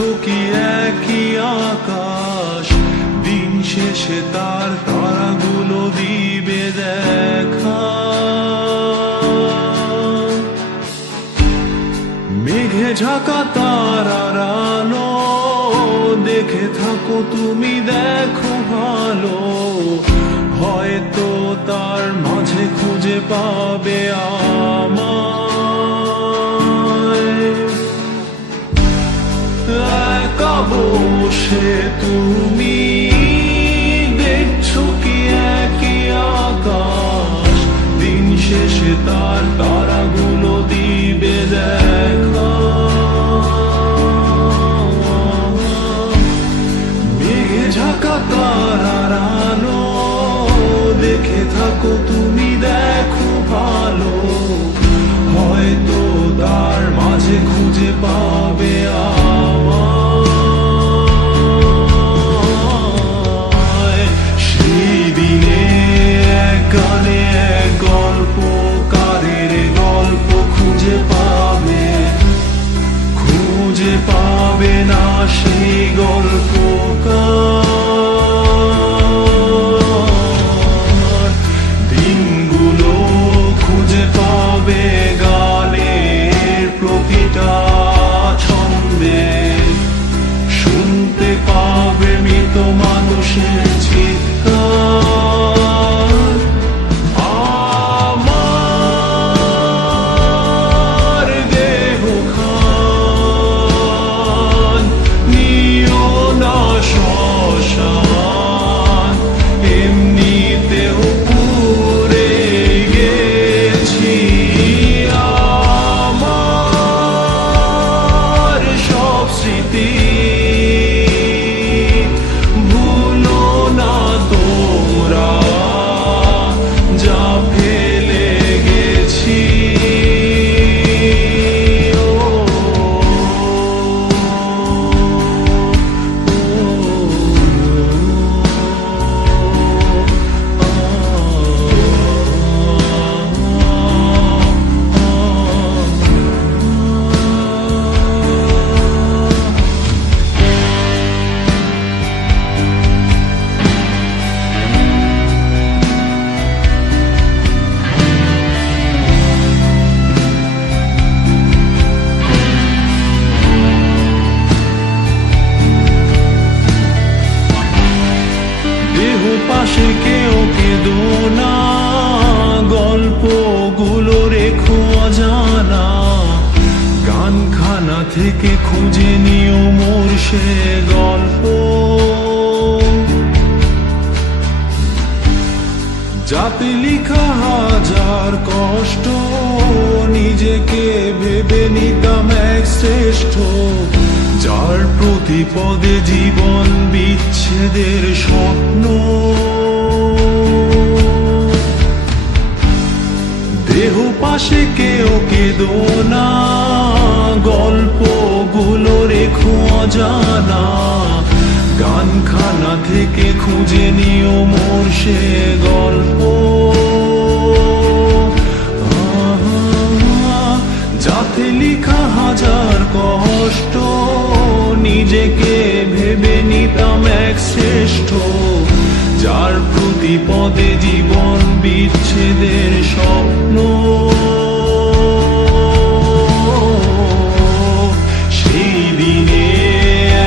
দেখছো কি একই আকাশ, দিন শেষে তার তারাগুলো দিবে দেখা। মেঘে ঢাকা তারার আলো দেখে থাকো তুমি, দেখো ভালো, হয়তো তার মাঝে খুঁজে পাবে আমায়। একা বসে তুমি দেখছো কি একই আকাশ, দিন শেষে তার তারাগুলো দিবে দেখা। মেঘে ঢাকা তারার আলো দেখে থাকো তুমি, দেখো ভালো, হয়তো তার মাঝে খুঁজে পাবে আমায়। সেই দিনে এক গানে এক গল্পকারের গল্প খুঁজে পাবে, খুঁজে পাবে না সেই গল্পকার। দিনগুলো খুঁজে পাবে গানের প্রতিটা ছন্দে, শুনতে পাবে মৃত মানুষের চিৎকার। আমার দেহ খান নিও না শ্মশান, এমনিতেও পুড়ে গেছি। আমার সব স্মৃতি ভুলো না তোমরা, যা ফেলে গেছি। দেহ পাশে কেউ কেঁদো না, গল্পগুলো রেখো অজানা, গানখানা থেকে খুঁজে নিও মোর সে গল্প। যাতে লিখা হাজার কষ্ট, নিজেকে ভেবে নিতাম এক শ্রেষ্ঠ, যার প্রতি পদে জীবন বিচ্ছেদের স্বপ্ন। দেহ পাশে কেউ কেঁদো না, গল্পগুলো রেখো অজানা, গানখানা থেকে খুঁজে নিও মোর সে গল্প। যাতে লিখা হাজার কষ্ট, নিজেকে ভেবে নিতাম এক শ্রেষ্ঠ, যার প্রতি পদে জীবন বিচ্ছেদের স্বপ্ন। সেই দিনে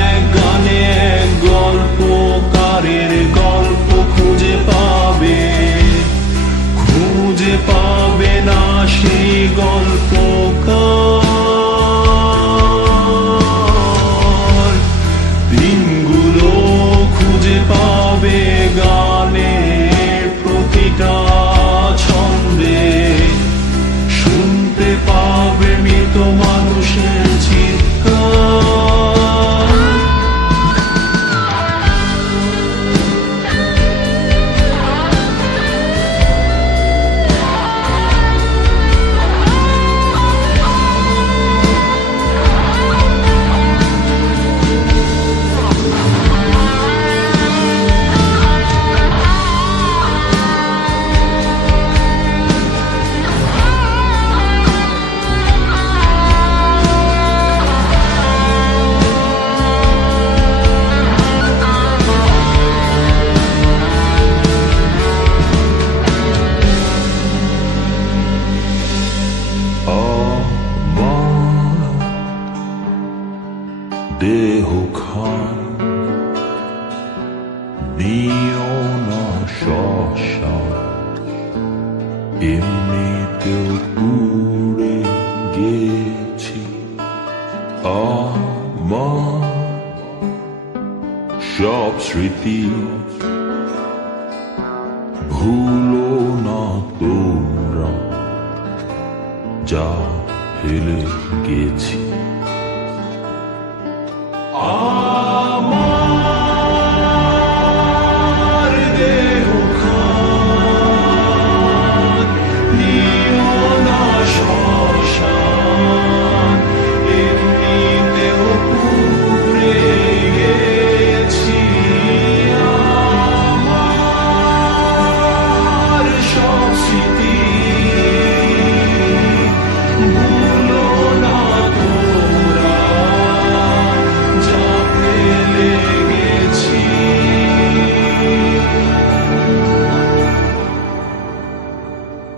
এক গানে এক গল্পকারের গল্প খুঁজে পাবে, খুঁজে পাবে না সেই গল্পকার। দিনগুলো খুঁজে পাবে গানের প্রতিটা ছন্দে, আশা এমনিতেও পুড়ে গেছি। আমার সব স্মৃতি ভুলো না তোমরা, যা ফেলে গেছি।